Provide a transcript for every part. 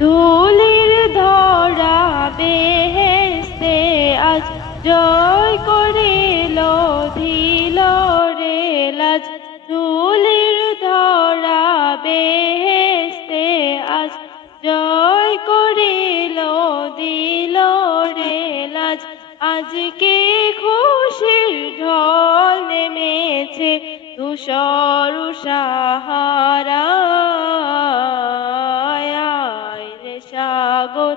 ধুলির ধরা বেহেস্তে আজ জয় করিল দিল রে লাজ। ধুলির ধরা বেহেস্তে আজ জয় করিল দিল রে লাজ। আজকে খুশির ঢল নেমেছে তুষর সাহারা। সাগর,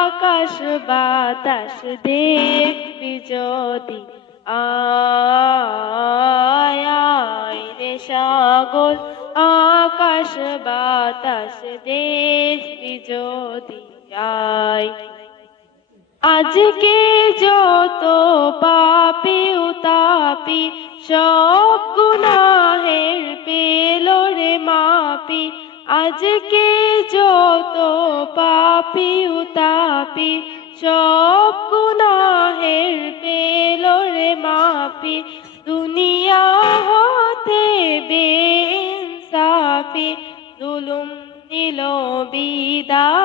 আকাশ, বাতাস দেখবি যদি আয় রে সাগর, আকাশ, বাতাস দেখবি যদি আয়। আজকে যত পাপি উতাপি, সব আজকে যত পাপি উতাপি সব গুনাহের পেল রে মাপি, দুনিয়া হতে বেইনসাফি, জুলুম নিল বিদায়।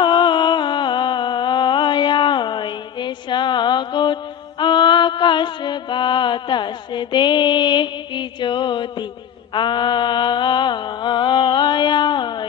রে সাগর, আকাশ বাতাস দেখবি যদি। আয়।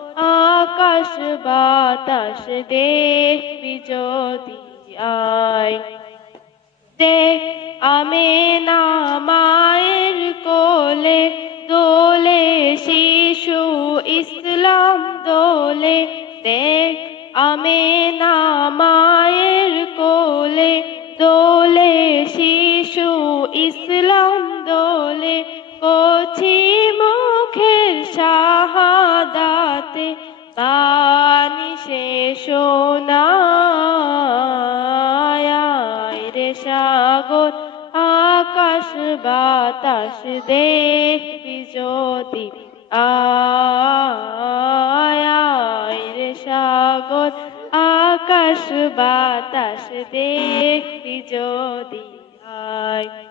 আকাশ বাতাস দেখবি যদি আয়। দেখ আমি না মায়ের কোলে, দোলে শিশু ইসলাম দোলে। দেখ আমি না মায়ের কোলে, দোলে শিশু ইসলাম দোলে। কচি মুখের শাহাদাতে বাণী সে সোনায় রে সাগর, আকাশ বাতাস দেখবি যদি। আয় রে সাগর, আকাশ বাতাস দেখবি যদি। আয়।